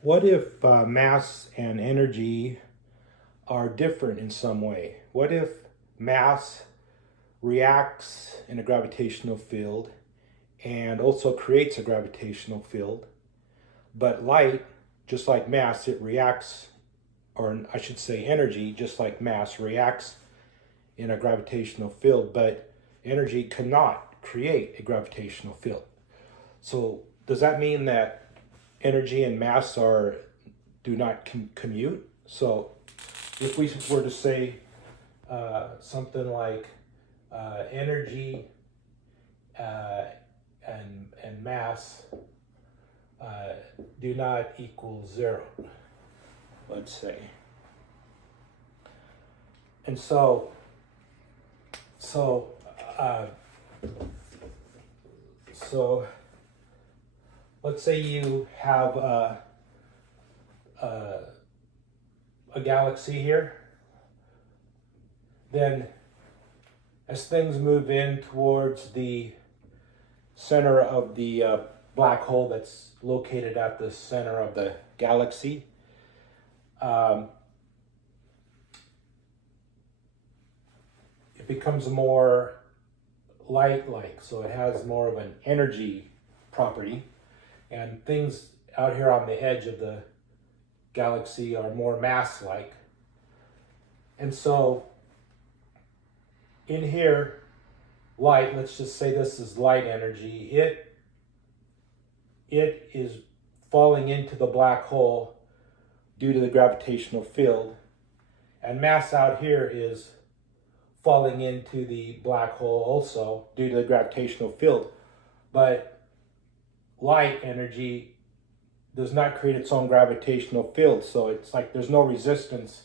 What if mass and energy are different in some way? What if mass reacts in a gravitational field and also creates a gravitational field, but light, just like mass, it reacts, or I should say energy, just like mass, reacts in a gravitational field, but energy cannot create a gravitational field. So does that mean that energy and mass are do not commute? So if we were to say something like energy uh, and mass do not equal zero, let's say, and so uh, so let's say you have a galaxy here. Then as things move in towards the center of the black hole that's located at the center of the galaxy, it becomes more light-like, so it has more of an energy property, and things out here on the edge of the galaxy are more mass-like. And so in here, light, let's just say this is light energy, it is falling into the black hole due to the gravitational field, and mass out here is falling into the black hole also due to the gravitational field. But light energy does not create its own gravitational field, so it's like there's no resistance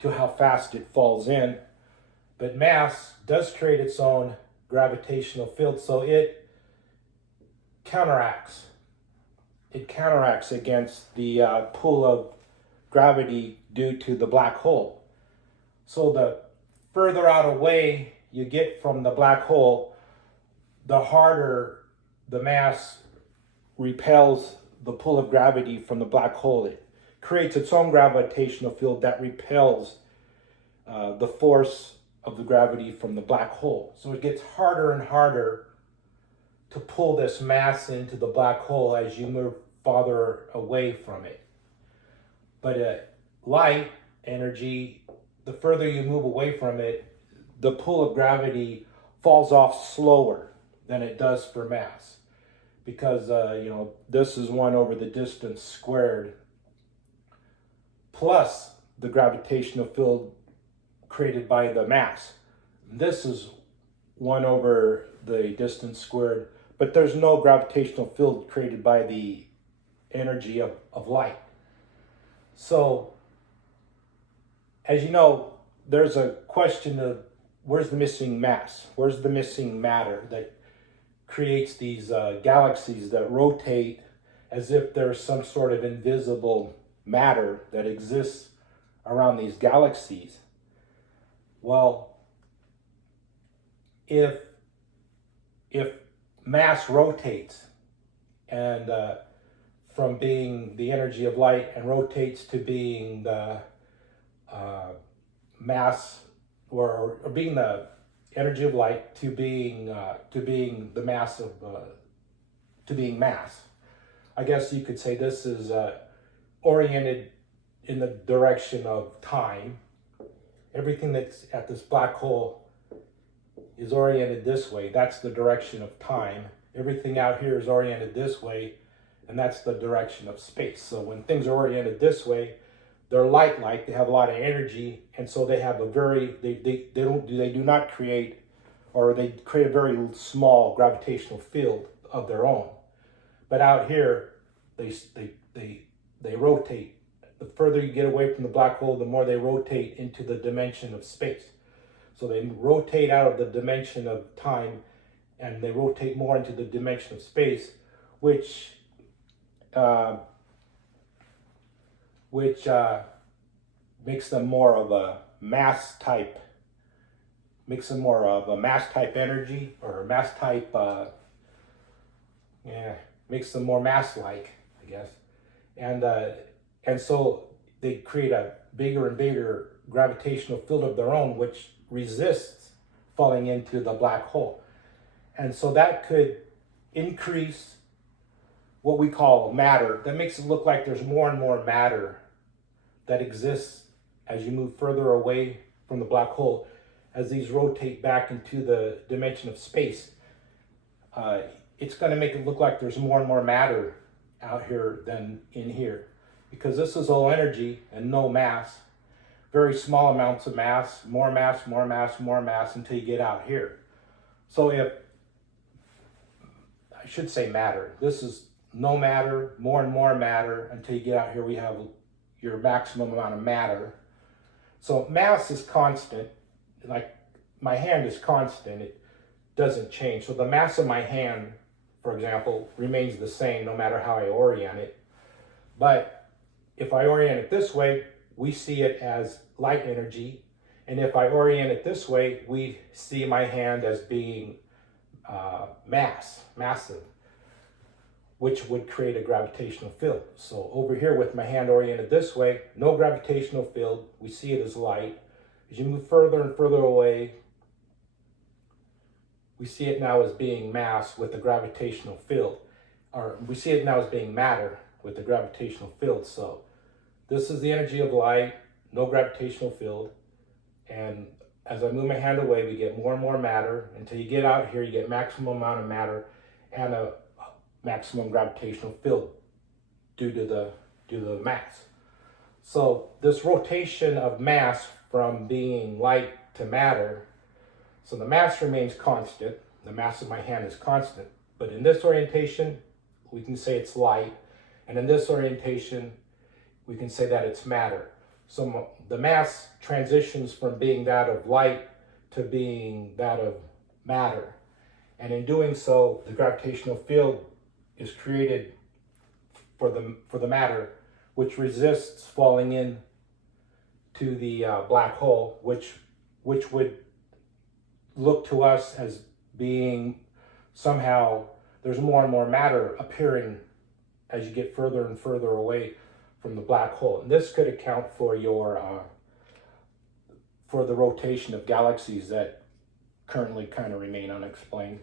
to how fast it falls in. But mass does create its own gravitational field, so it counteracts. It counteracts against the pull of gravity due to the black hole. So the further out away you get from the black hole, the harder the mass repels the pull of gravity from the black hole. It creates its own gravitational field that repels the force of the gravity from the black hole. So it gets harder and harder to pull this mass into the black hole as you move farther away from it. But light energy, the further you move away from it, the pull of gravity falls off slower than it does for mass. Because, this is 1 over the distance squared plus the gravitational field created by the mass. This is 1 over the distance squared, but there's no gravitational field created by the energy of light. So, as you know, there's a question of where's the missing mass? Where's the missing matter that creates these galaxies that rotate as if there's some sort of invisible matter that exists around these galaxies? Well, if mass rotates and from being the energy of light and rotates to being the mass or being the energy of light to being the mass of to being mass, I guess you could say this is oriented in the direction of time. Everything that's at this black hole is oriented this way. That's the direction of time. Everything out here is oriented this way, and that's the direction of space. So when things are oriented this way, they're light-like, they have a lot of energy, and so they have a very, they do not create, or they create a very small gravitational field of their own. But out here, they rotate. The further you get away from the black hole, the more they rotate into the dimension of space. So they rotate out of the dimension of time, and they rotate more into the dimension of space, which makes them more of a mass type, energy, or mass type, makes them more mass-like, I guess. and so they create a bigger and bigger gravitational field of their own, which resists falling into the black hole. And so that could increase what we call matter. That makes it look like there's more and more matter that exists as you move further away from the black hole, as these rotate back into the dimension of space. It's going to make it look like there's more and more matter out here than in here, because this is all energy and no mass. Very small amounts of mass, more mass, more mass, more mass, until you get out here. So if, I should say matter, this is no matter, more and more matter, until you get out here we have your maximum amount of matter. So mass is constant, like my hand is constant, it doesn't change. So the mass of my hand, for example, remains the same no matter how I orient it. But if I orient it this way, we see it as light energy. And if I orient it this way, we see my hand as being massive, which would create a gravitational field. So over here with my hand oriented this way, no gravitational field, we see it as light. As you move further and further away, we see it now as being mass with a gravitational field. Or we see it now as being matter with a gravitational field. So this is the energy of light, no gravitational field. And as I move my hand away, we get more and more matter. Until you get out here, you get maximum amount of matter and a maximum gravitational field due to the mass. So this rotation of mass from being light to matter, so the mass remains constant, the mass of my hand is constant, but in this orientation we can say it's light, and in this orientation we can say that it's matter. So the mass transitions from being that of light to being that of matter, and in doing so the gravitational field is created for the matter, which resists falling in to the black hole, which would look to us as being somehow there's more and more matter appearing as you get further and further away from the black hole. And this could account for for the rotation of galaxies that currently kind of remain unexplained.